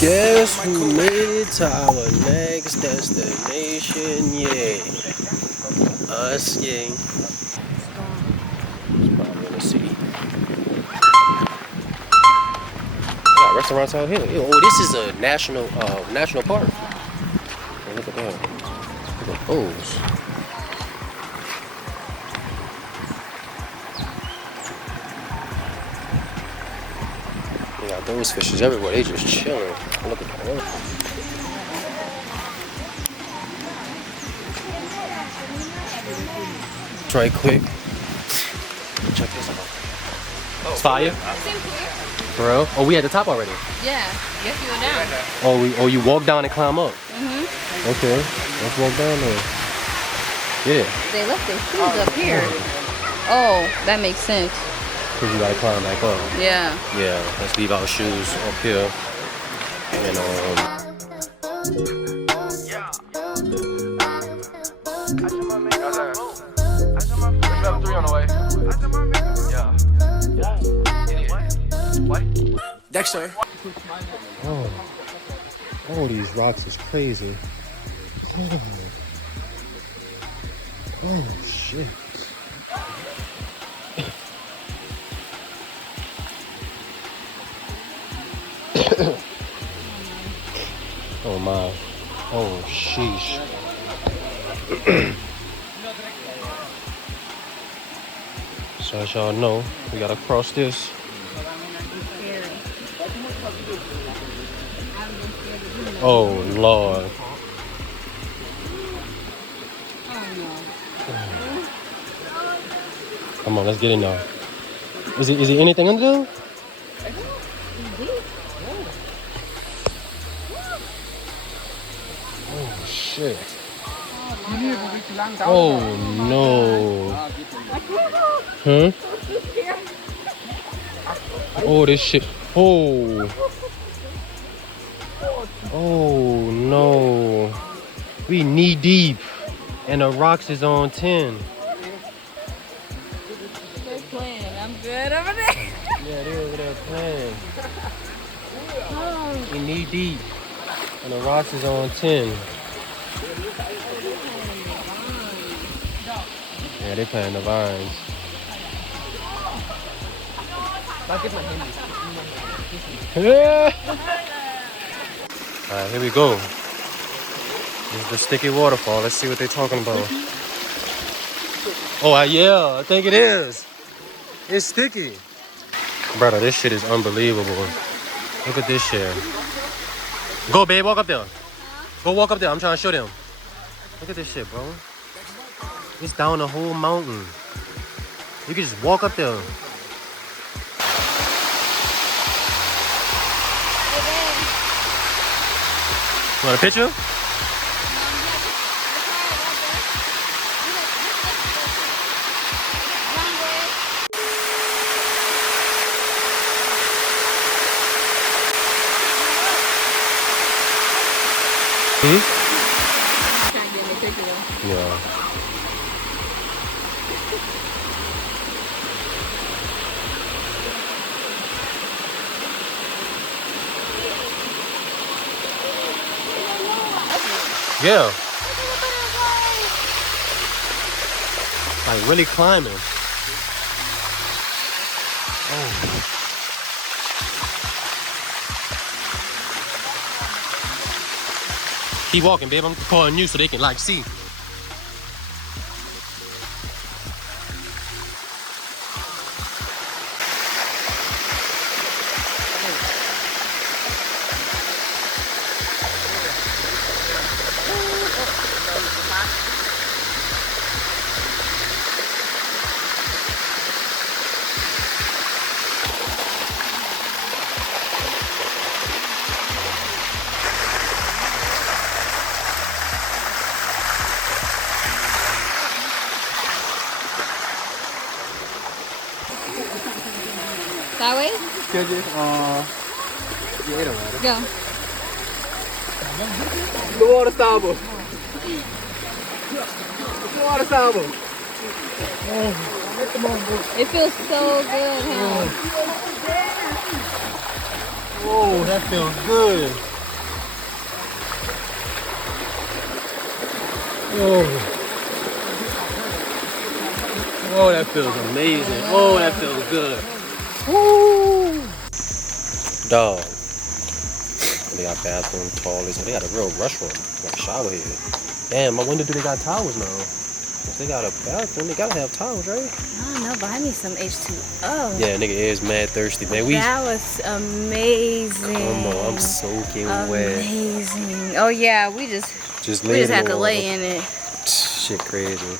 Guess who made it to our next destination? Yay. Us, yay. It's probably in the city. We got restaurants out here. Oh, this is a national park. Oh, look at that. Look at those. They got those fishes everywhere. They just chilling. Look at that. Right quick. Check this out. It's fire. For real? Oh, we at the top already. Yeah. Yes, you were down. Oh, you walk down and climb up. Okay. Let's walk down there. Yeah. They left their shoes up here. Oh, that makes sense. Cause you gotta climb back up. Yeah. Yeah. Let's leave our shoes up here. And Dexter. Oh, these rocks is crazy. Oh shit. Oh my. Oh sheesh. So as y'all know, we gotta cross this. Oh Lord. Come on, let's get in now. Is it anything under there? Oh shit. Oh no. Huh? Oh this shit. Oh. Oh no. We knee deep and the rocks is on 10. They're playing. I'm good over there. Yeah, they're over there playing. We knee deep and the rocks is on 10. Yeah, they playing the vines. Yeah. Alright, here we go. This is the Sticky Waterfall. Let's see what they're talking about. Oh, yeah, I think it is. It's sticky. Brother, this shit is unbelievable. Look at this shit. Go, babe, walk up there. Go walk up there. I'm trying to show them. Look at this shit, bro. It's down the whole mountain. You can just walk up there. You want a picture? Hmm? Yeah. Yeah. Like really climbing. Oh. Keep walking, babe. I'm calling you so they can like see. That way? Go. The water stable. The water stable. It feels so good, huh? Oh, that feels good. Oh. Oh, that feels amazing. Oh, that feels good. Woo! Dog. They got bathroom, toilets. They got a real restroom, like a shower here. Damn, I wonder do they got towels now? If they got a bathroom, they gotta have towels, right? I don't know, but I need some H2O. Yeah, nigga is mad thirsty, man. That was amazing. Come on, I'm soaking wet. Amazing. Oh yeah, we just have to lay in it. Shit crazy.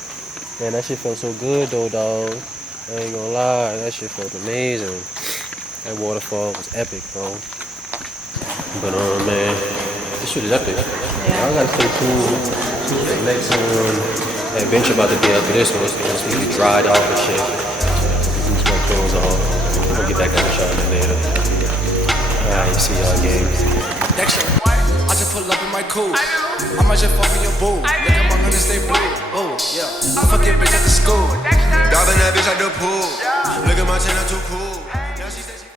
Man, that shit felt so good though, dog. I ain't gonna lie, that shit felt amazing. That waterfall was epic, bro. But man, this shit is epic. Yeah. I gotta stay cool. The next adventure about to be after this one. It's gonna be dried off and shit. These my clothes off. I'm gonna get back on the shot later. Alright, see y'all again. Dexter, I just pull up in my coupe. I might just fuck in your boo. Look at my honey stay blue. Oh, yeah. I fuck your bitch at the school. Driving that bitch at the pool. Look at my chain, I'm too cool.